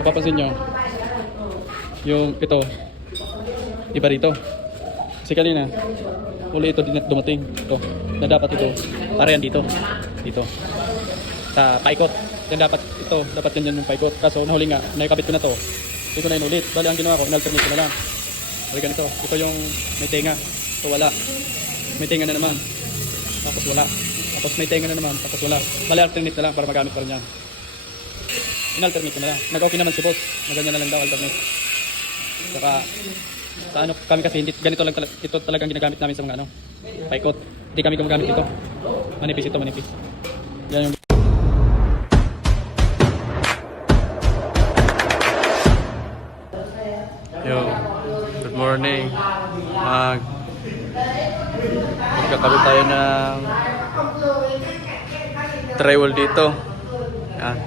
mapapansin nyo, yung ito, iba rito. Kasi kanina, uli ito din dumating. Ito, na dapat ito, parehan dito. Dito. Sa paikot. Yan dapat, ito, dapat ganyan yung paikot. Kaso nahuli nga, naikabit ko na to. Ito na inulit. Bali, ang ginawa ko, in-alternate ko na lang. Bali ganito, ito yung may tenga. Ito wala. May tenga na naman. Tapos wala. Tapos may tenga na naman. Tapos wala. Bali, alternate na lang para magamit pa rin yan. In-alternate ko na lang. Nag-okay naman si boss. Naganyan na lang daw, alternate. Saka, sa ano, kami kasi hindi, ganito lang ito talagang ginagamit namin sa mga ano, paikot. Hindi kami gumagamit dito. Manipis ito, manipis. Yan yung Yo, good morning. Magkakabit tayo ng drywall dito. Yan.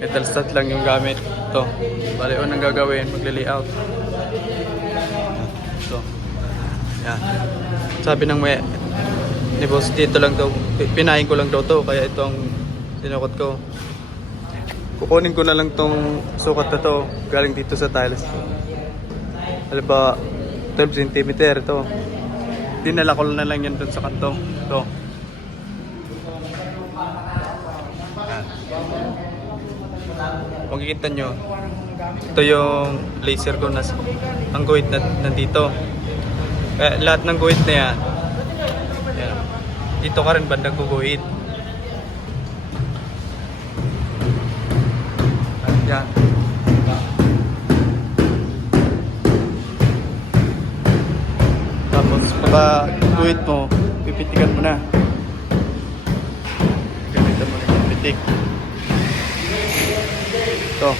Metal stud lang yung gamit. Ito. Bali, unang gagawin, magli-layout. Ito. Yan. Sabi ng may ni boss, dito lang daw, pinahin ko lang daw to, kaya itong sinukot ko. Kukunin ko na lang tong sukat na to galing dito sa tiles. Halimbawa 12 cm ito. Dinala ko na lang yan dun sa kanto. Ito. Kung kikita nyo, ito yung laser ko na ang guhit na nandito. Kaya lahat ng guhit na yan, dito ka rin bandang guguhit. Yan. Tapos pagka guhit mo, pipitikan mo na. Gamitan mo na yung pitik. Ito.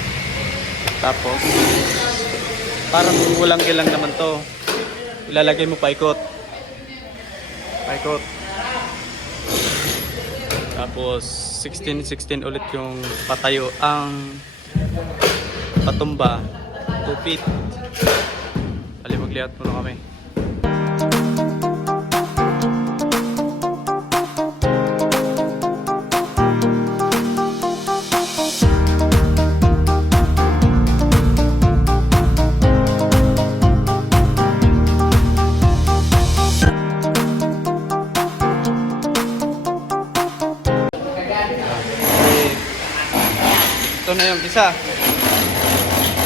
Tapos parang walang gilang naman to. Ilalagay mo paikot. Paikot. Tapos 16 ulit yung patayo ang patumba 2 feet. Bali mag-layout muna kami. Ito na yung isa.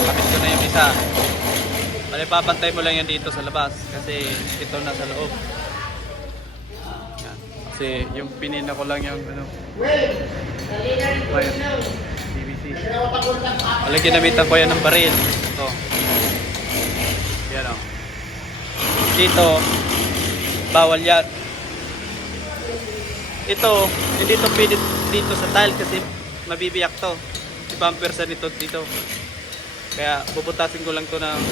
Kapit ko na yung isa. Bali, papantay mo lang yan dito sa labas kasi ito na sa loob. Yan. Kasi yung pinina ko lang yung ano, PVC. Bali, ginamitan ko yan ng baril. Ito. Yan o. Dito, bawal yan. Ito, hindi ito pwede dito sa tile kasi mabibiyak to. Bumper sa nito dito. Kaya puputasin ko lang to ng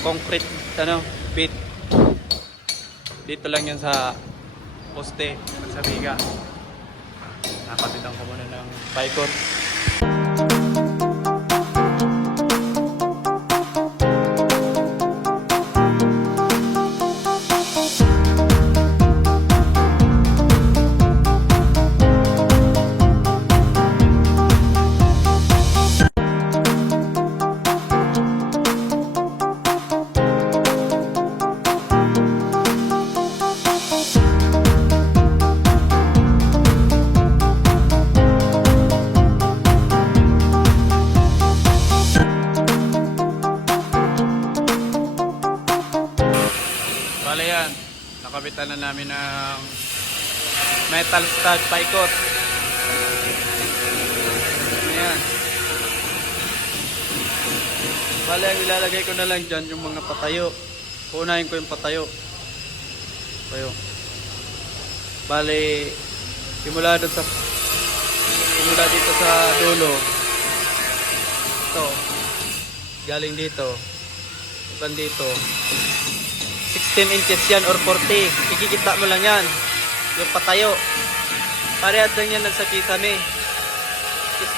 concrete ano, bit. Dito lang yan sa poste at sa biga. Nakatitan ko muna ng paikot. Bale yan, nakabitan na namin ng metal stud paikot. Ayan. Bale, ang ilalagay ko na lang dyan yung mga patayo. Puunahin ko yung patayo. Patayo. Bale, simula dito sa dulo. Ito. Galing dito. Iban dito. 16 inches yan or 40. Ikikita mo lang yan. Yung patayo. Parehas lang yan sa kisame.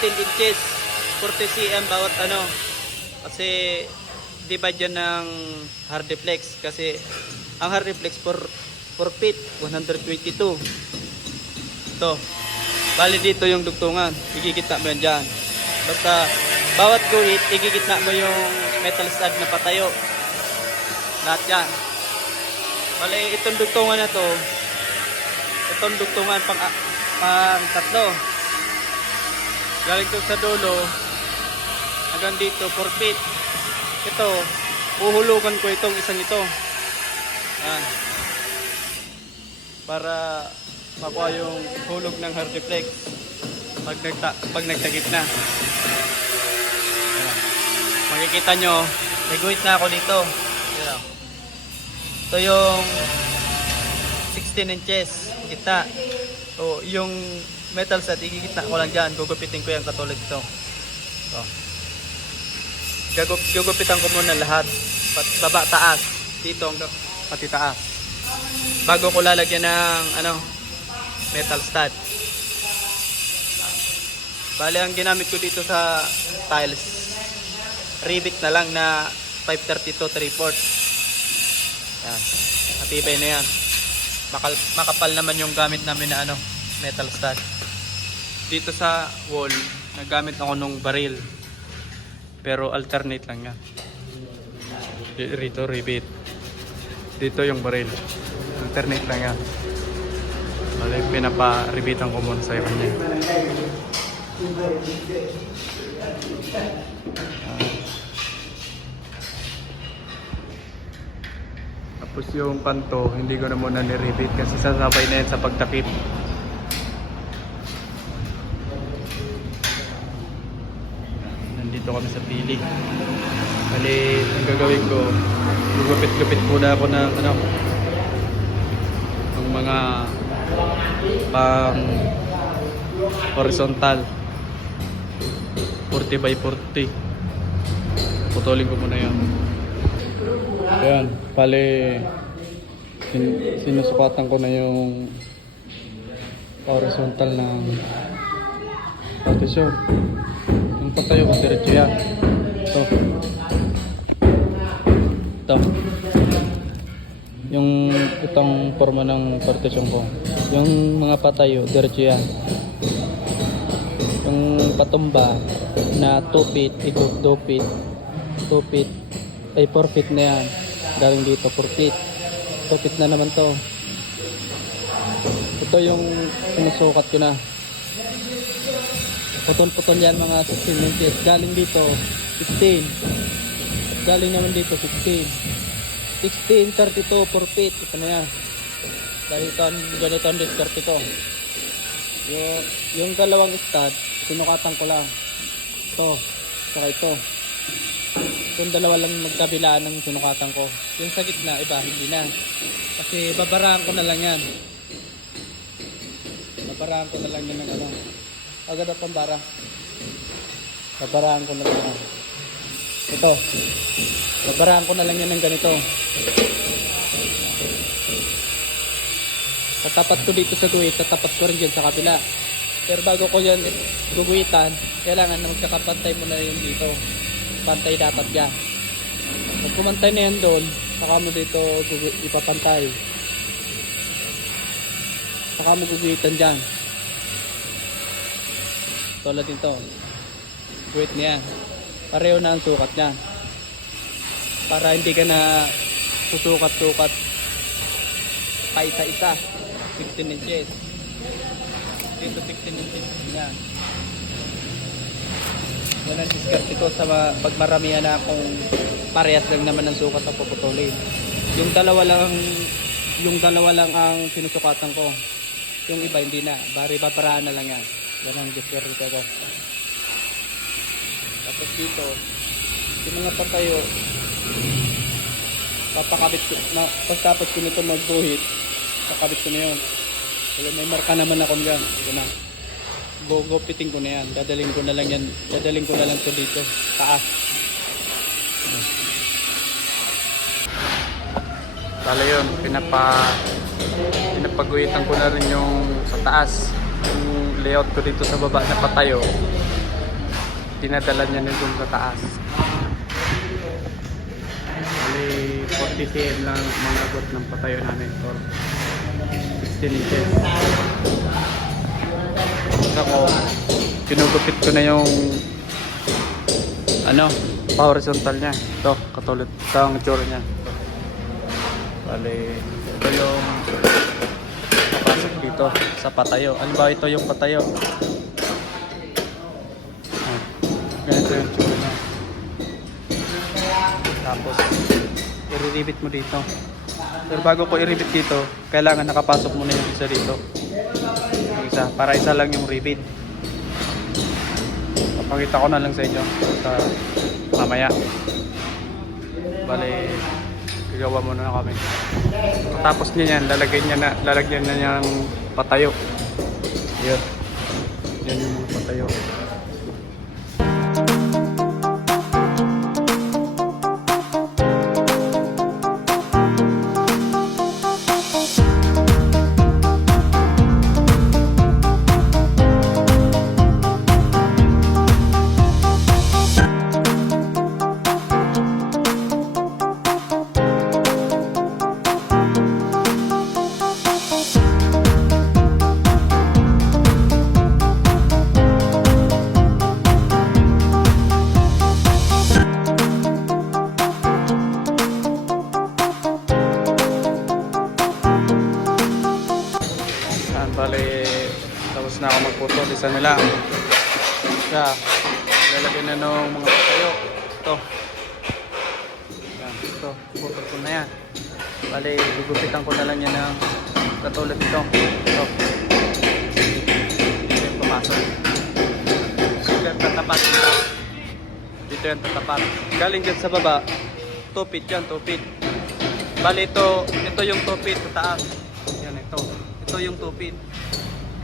16 inches. 40 cm bawat ano. Kasi divide yan ng hard reflex. Kasi ang hard reflex 4 feet. 122. Ito. Bali dito yung dugtungan. Ikikita mo yan dyan. Basta bawat guhit, igigitna mo yung metal stud na patayo. Lahat yan. Bale, itong dugtungan na to, itong dugtungan pang tatlo. Galing to sa dulo, hanggang dito, 4 feet. Ito, uhulugan ko itong isang ito. Yan. Para makuha yung hulog ng hard reflex pag nagtagit na. Yan. Makikita nyo, may guhit na ako dito. Yan. Ito yung 16 inches kita. So, yung metal set, igigitna ko lang dyan. Gugupitin ko yan katulad ito. So, gugupitan ko muna lahat. Baba, taas. Dito hanggang pati taas. Bago ko lalagyan ng metal stud. Bale, ang ginamit ko dito sa tiles, rivet na lang na 532 3/4. Yan. Matibay na yan. Makapal naman yung gamit namin na metal stud. Dito sa wall, naggamit ako nung baril. Pero alternate lang yan. Dito rivet. Dito yung baril. Alternate lang yan. Bale, pinapa-rivetan ko muna sa kanya. Tapos yung kanto, hindi ko na muna ni-rivet kasi sasabay na yan sa pagtakip. Nandito kami sa pili. Bali, ang gagawin ko, gugupit-gupit muna ako ng ng mga pang horizontal 40 by 40. Putulin ko muna yun. Ayan, bali sinusukatan ko na yung horizontal ng partition. Yung patayo ko diretso yan. Ito. Yung itong forma ng partition ko. Yung mga patayo diretso yan. Yung patumba na 2 feet, ito 2 feet, 2 feet, ay 4 feet na yan. Galing dito 4 feet. 2 feet na naman to. Ito yung sinusukat ko na. Putol-putol yan mga 16 inches. Galing dito 16. Galing naman dito 16. 16, 32, 4 feet. Ito na yan. Ganito ang diskarte ko. Yung dalawang stud, sinukatan ko lang. Ito, saka ito. Yung dalawa lang magkabilaan ng sinukatan ko. Yung sa gitna, iba, hindi na. Kasi babarahan ko na lang yan. Babarahan ko na lang yan ng agad at pambara. Babarahan ko na lang yan. Ito. Babarahan ko na lang yan ng ganito. Tatapat ko dito sa guhit, tatapat ko rin dyan sa kabila. Pero bago ko yan guguhitan, kailangan na magkakapantay mo na yun dito. Pantay dapat yan. Pag kumantay na yan doon, saka mo dito ipapantay. Saka mo guguhitan dyan. Tulad dito. Guhit niya. Pareho na ang sukat niya. Para hindi ka na susukat-sukat pa isa-isa. 16 inches. Dito 16 inches niya. Yan ang diskarte ko sa pagmaramihan na akong parehas lang naman ng sukat na puputulin. Yung dalawa lang ang sinusukatan ko. Yung iba hindi na. Bari babaraan na lang yan. Yan ang diskarte ko. Tapos dito, yung mga patayo, papakabit ko na, pagtapos ko nito magbuhit, kakabit ko na yun. Kaya may marka naman akong dyan. Ito na. Gugupitin ko na yan. Dadalhin ko na lang yan. Dadalhin ko na lang to dito. Taas. Bale yun. Pinapaguhitan ko na rin yung sa taas. Yung layout ko dito sa baba na patayo. Dinadala niya na doon sa taas. Bale 40 cm lang mga abot ng patayo namin. For 16 inches. Ako, pinugupit ko na yung ano, pa-horizontal niya. Ito, katulad ito ang itsura niya. Bali, ito yung papasok dito sa patayo. Ano ba ito yung patayo? Ah, ganito yung itsura niya. Tapos, i-ribit mo dito. Pero bago ko i-ribit dito, kailangan nakapasok muna yung isa dito. Yung isa, para isa lang yung ribit. Papakita ko na lang sa inyo sa mamaya. Bale, gagawa muna na kami. Tapos niya yan, lalagyan na niya ng patayo. Yun. Yan yung mga patayo. Bale, tapos na ako magputol. Isa na lang. Siya, lalagay na ng mga patayo. Ito. Yan, ito. Putol ko na yan. Bale, gugupitan ko na lang yan ng katulad ito. Ito. Dito yung papasok. Dito yung tatapat. Dito yung tatapat. Galing dyan sa baba, 2 feet yan, 2 feet. Bale, ito yung 2 feet sa taas. Yan, ito. Ito yung 2 feet.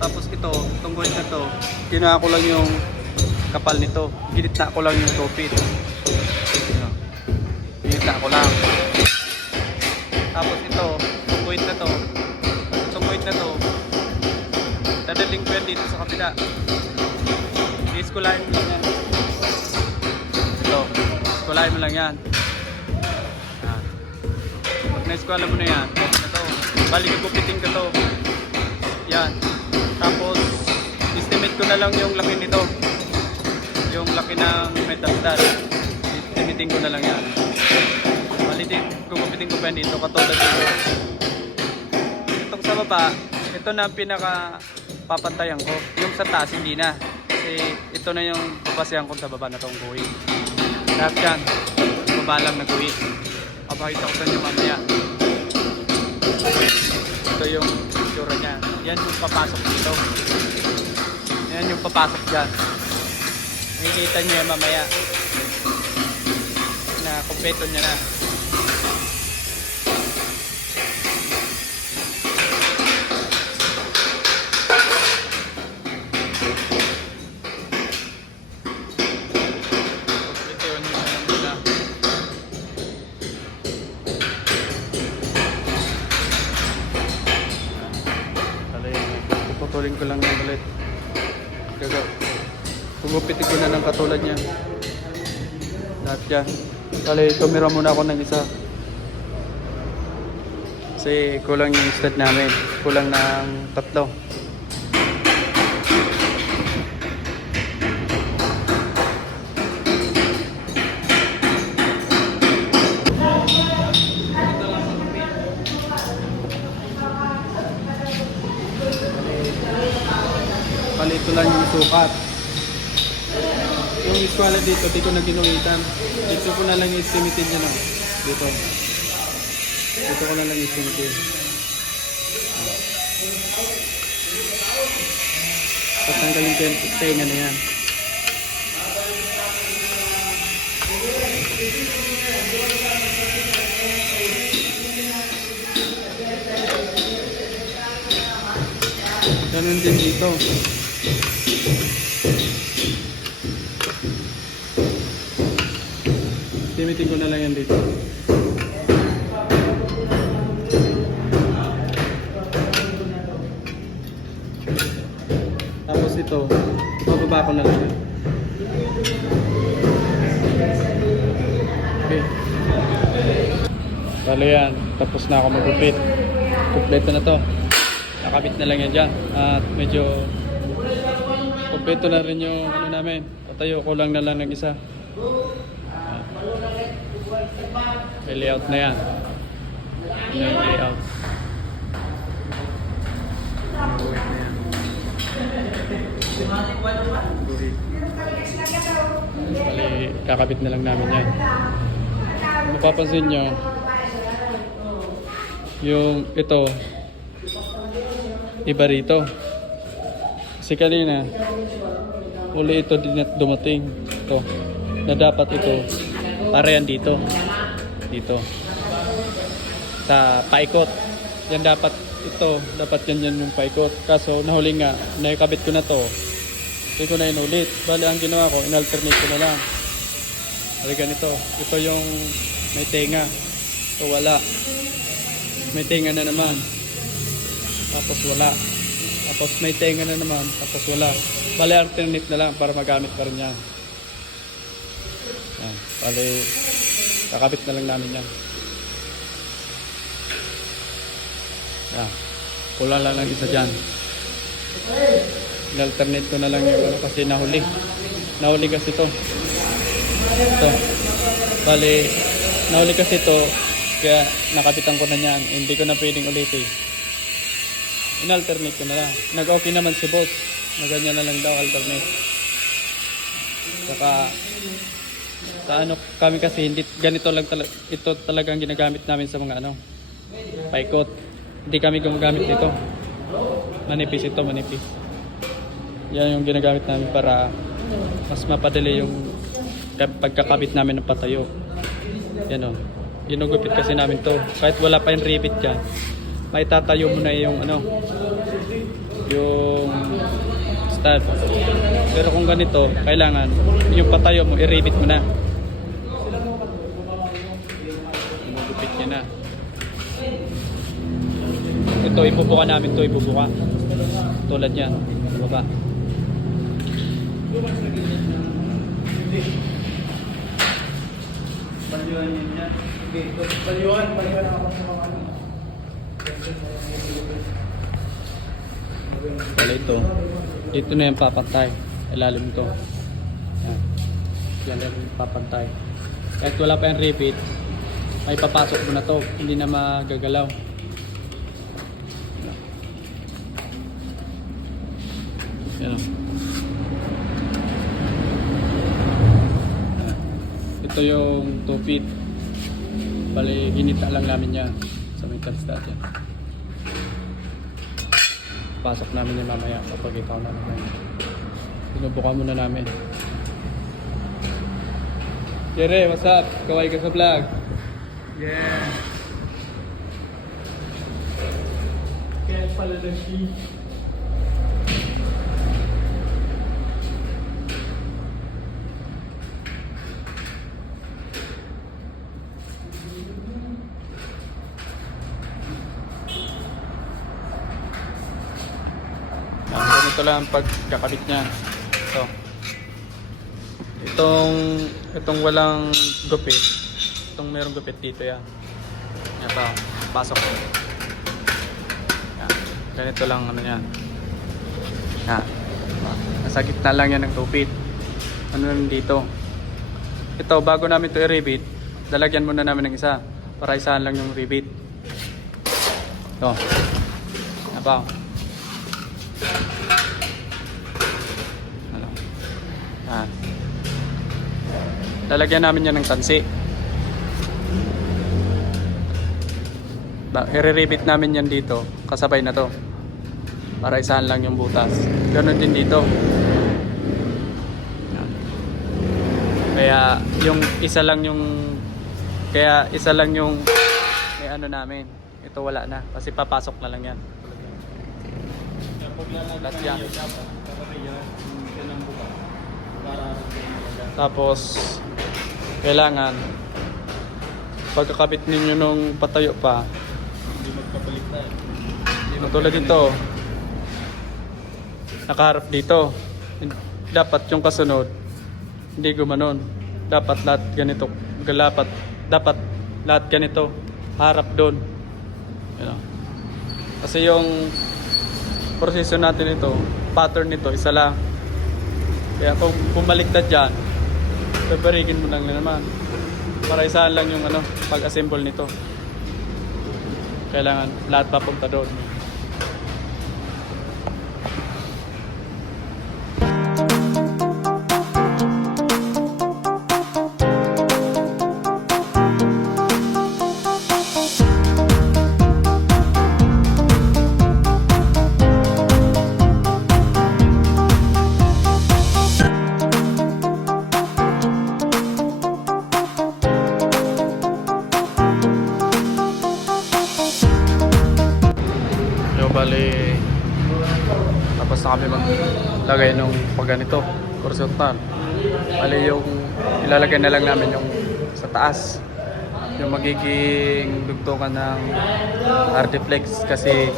Tapos ito, itong guhit na to, kinuha ko lang yung kapal nito. Ginitna ko lang yung 2 feet. Ginitna ko lang. Tapos ito, itong guhit na to, dadaling ko yan dito sa kabila. I-skulahin mo lang yan. Ito, skulahin mo lang yan. Pag na-skula mo na yan, ito, balik gupitin ko to. Yan. Tapos, estimate ko na lang yung laki nito. Yung laki ng metal stud. Estimating ko na lang yan. Malitin, gugupitin ko pa yan dito. Katulad dito. Itong sa baba, ito na ang pinaka papantayan ko. Yung sa taas, hindi na. Kasi ito na yung papasayan ko sa baba na itong guhit. Lahat yan. Baba lang na guhit. Papakita ko sa inyo mamaya. Ito yung itsura niya. Yan yung papasok dito. Yan yung papasok dyan. Makikita nyo yan mamaya na kumpleto niya na. Kumpleto yun yung alam mo na. Puputulin ko lang yan ulit. Pugupitin ko na ng katulad niya. Lahat yan. Kali, tumira muna ako ng isa. Kasi kulang yung stud namin. Kulang ng 3. Bali, ito lang yung sukat. Yung iskwala dito, di ko na ginuwitan. Dito ko na lang i-estimatein yan. Dito. Dito ko na lang i-estimatein. Patanggalin ko yung tenga na yan. Ganun din dito. Timitin ko na lang yan dito. Tapos ito, bababa ko na lang yan. Okay. Bale yan, tapos na ako magupit. Kompleto na to. Nakabit na lang yan dyan. At medyo kompleto na rin yung ano namin. Patayo ko lang na lang ng isa. May layout na yan. Yan yung layout. Guhit na yan. Guhit. Bali, kakabit na lang namin yan. Mapapansin nyo, yung ito, iba rito. Kasi kanina, uli ito din at dumating. Ito, na dapat ito, parehan dito. Dito. Sa paikot. Yan dapat, ito, dapat yan yung paikot. Kaso, nahuli nga, nakikabit ko na to. Hindi ko na inulit. Bali, ang ginawa ko, in-alternate ko na lang. Bali ganito. Ito yung may tenga. O wala. May tenga na naman. Tapos wala. Tapos may tenga na naman. Tapos wala. Bali, alternate na lang para magamit pa rin yan. Yan. Bali, kakabit na lang namin yan. Yan. Kulang lang isa dyan. In-alternate ko na lang yung ano kasi nahuli. Nahuli kasi ito. Ito. Bali, nahuli kasi ito. Kaya nakapitan ko na yan. Hindi ko na pwedeng ulitin. In-alternate ko na lang. Nag-okay naman si boss. Na ganyan na lang daw alternate. Saka sa ano kami kasi hindi ganito lang ito talagang ginagamit namin sa mga ano paikot. Hindi kami gumagamit nito. Manipis ito, manipis. Yan yung ginagamit namin para mas mapadali yung pagkakabit namin ng patayo. Yan o. Ginugupit kasi namin to. Kahit wala pa yung rivet dyan, may tatayo mo na yung ano, yung stud. Pero kung ganito, kailangan yung patayo mo, i-rivet mo na. Ginugupit niya na. Ito, ibubuka namin to, ibubuka. Tulad yan, baba. Balyuan yan. Balyuan ako sa mga ano. Wala ito. Dito na yung papantay. Ilalim ito. Yan. Yan na yung papantay. Kahit wala pa yung repeat, may papasok mo na to. Hindi na magagalaw. Yan. Ito yung 2 feet. Bali, ginita lang namin yan sa may constat yan. Pasok namin yung mamaya kapag ikaw na naman. Binubuka muna namin. Jere, what's up? Kaway ka sa vlog. Yeah. Kaya pala ng key. Ito lang ang pagkakabit niya. Ito. Itong walang gupit. Itong merong gupit dito yan. Yan pa. Pasok ko. Yan. Ganito lang ano yan. Yan. Nasa gitna lang yan ng 2 feet. Ano lang dito. Ito bago namin ito i-rivet, lalagyan muna namin ng isa. Para isahan lang yung rivet. Ito. Yan pa. Lalagyan namin yan ng tansi. I-repeat namin yan dito. Kasabay na to. Para isahan lang yung butas. Ganon din dito. Kaya yung isa lang yung may ano namin. Ito wala na. Kasi papasok na lang yan. Lahat yan. Tapos kailangan pagkakabit ninyo nung patayo pa, hindi magkabalik na eh. Tulad dito, nakaharap dito. Dapat yung kasunod hindi gumanon. Dapat lahat ganito. Dapat lahat ganito. Harap doon. Kasi yung proseso natin ito, pattern nito isa lang. Kaya kung bumaliktad dyan, Babarikin mo lang na naman. Para isahan lang yung ano, pag-assemble nito. Kailangan lahat papunta doon. Bali, tapos na kami maglagay nung pag ganito, horizontal. Bali yung ilalagay na lang namin yung sa taas, yung magiging dugtungan ng Artiflex, kasi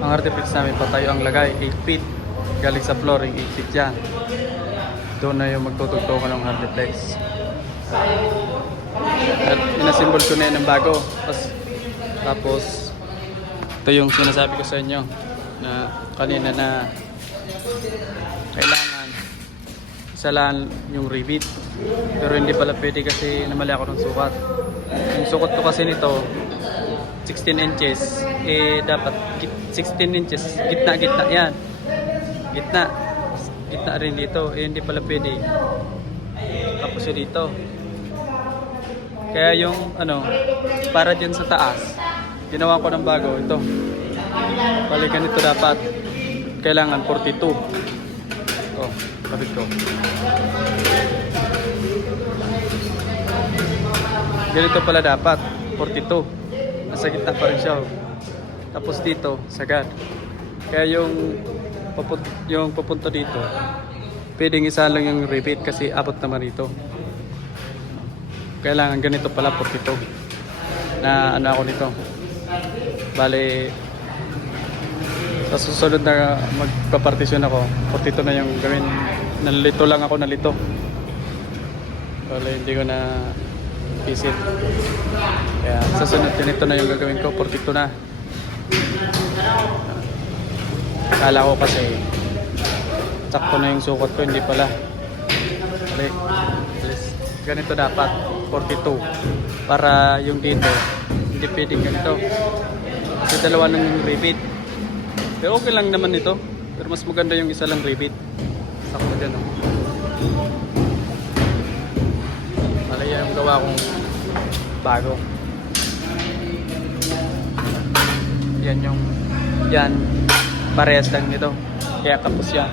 ang Artiflex namin patayo ang lagay 8 feet galing sa flooring, 8 feet yan. Doon na yung magtutugtungan ng Artiflex. At inasimbol ko na yun ng bago. Tapos ito yung sinasabi ko sa inyo na kanina na kailangan isalaan yung rivet, pero hindi pala pwede kasi namali ako ng sukat. Yung sukat ko kasi nito 16 inches, eh dapat 16 inches gitna yan, gitna rin dito, eh hindi pala pwede tapos yun dito. Kaya yung ano, para dyan sa taas ginawa ko ng bago ito. Bali ganito dapat. Kailangan 42. Oh, kapit ko. Ganito pala dapat, 42. Nasa gitna pa rin siya. Tapos dito, sagad. Kaya yung papunta dito, pwedeng isa lang yung rivet kasi abot naman dito. Kailangan ganito pala 42. Na ano ako nito. Bale, sa susunod na magpapartisyon ako, 42 na yung gawin. Nalito lang ako, nalito. Bale, hindi ko na isip. Kaya sa sunod, ganito na yung gagawin ko, 42 na. Akala ko kasi sakto na yung sukat ko, hindi pala. Bale, ganito dapat, 42. Para yung dito, hindi pwedeng ganito kasi dalawa ng yung rivet, pero okay lang naman ito, pero mas maganda yung isa lang rivet. Sakto dyan, oh. Malaya yung gawa kong bago. Yan parehas lang nito, kaya kapos yan,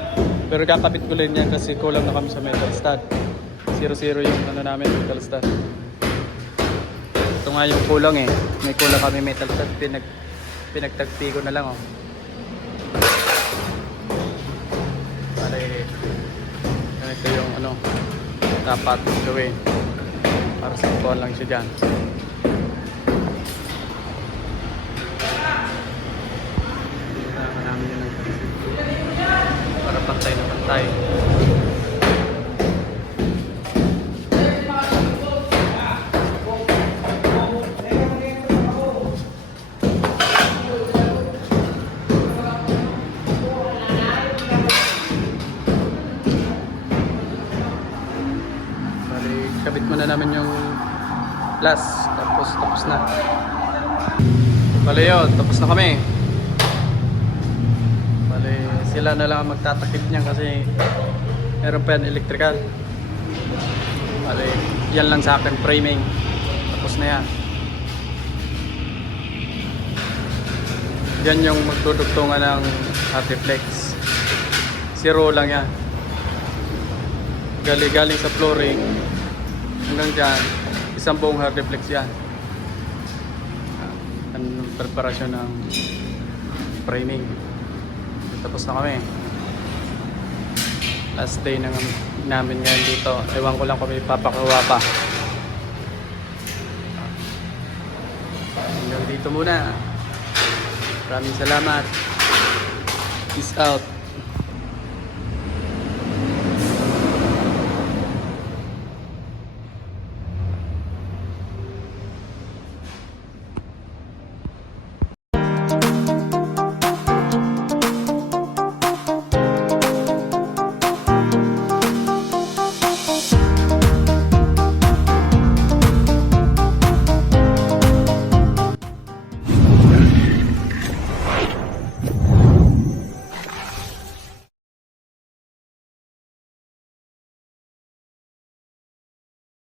pero kakabit ko lang yan kasi kulang na kami sa metal stud. 0-0 yung ano namin, metal stud. Ito nga yung kulang eh. May kulang kami metal stud. Pinagtagpi ko na lang, oh. Bale, ganito yung ano dapat gawin. Para saktuhan lang siya dyan. Kailangan namin yun ng para pantay na pantay. Kabit muna namin yung last, tapos na. Bale yun, tapos na kami. Bale, sila na lang magtatakip niyan kasi meron pa yan electrical. Bale, yan lang sa akin, framing. Tapos na yan. Yan yung magdudugtungan ng Artiflex. 0 lang yan. Galing sa flooring hanggang dyan, isang buong Artiflex yan. Ang preparasyon ng framing. Tapos na kami. Last day namin ngayon dito. Ewan ko lang kung may papakawa pa. Hanggang dito muna. Maraming salamat. Peace out.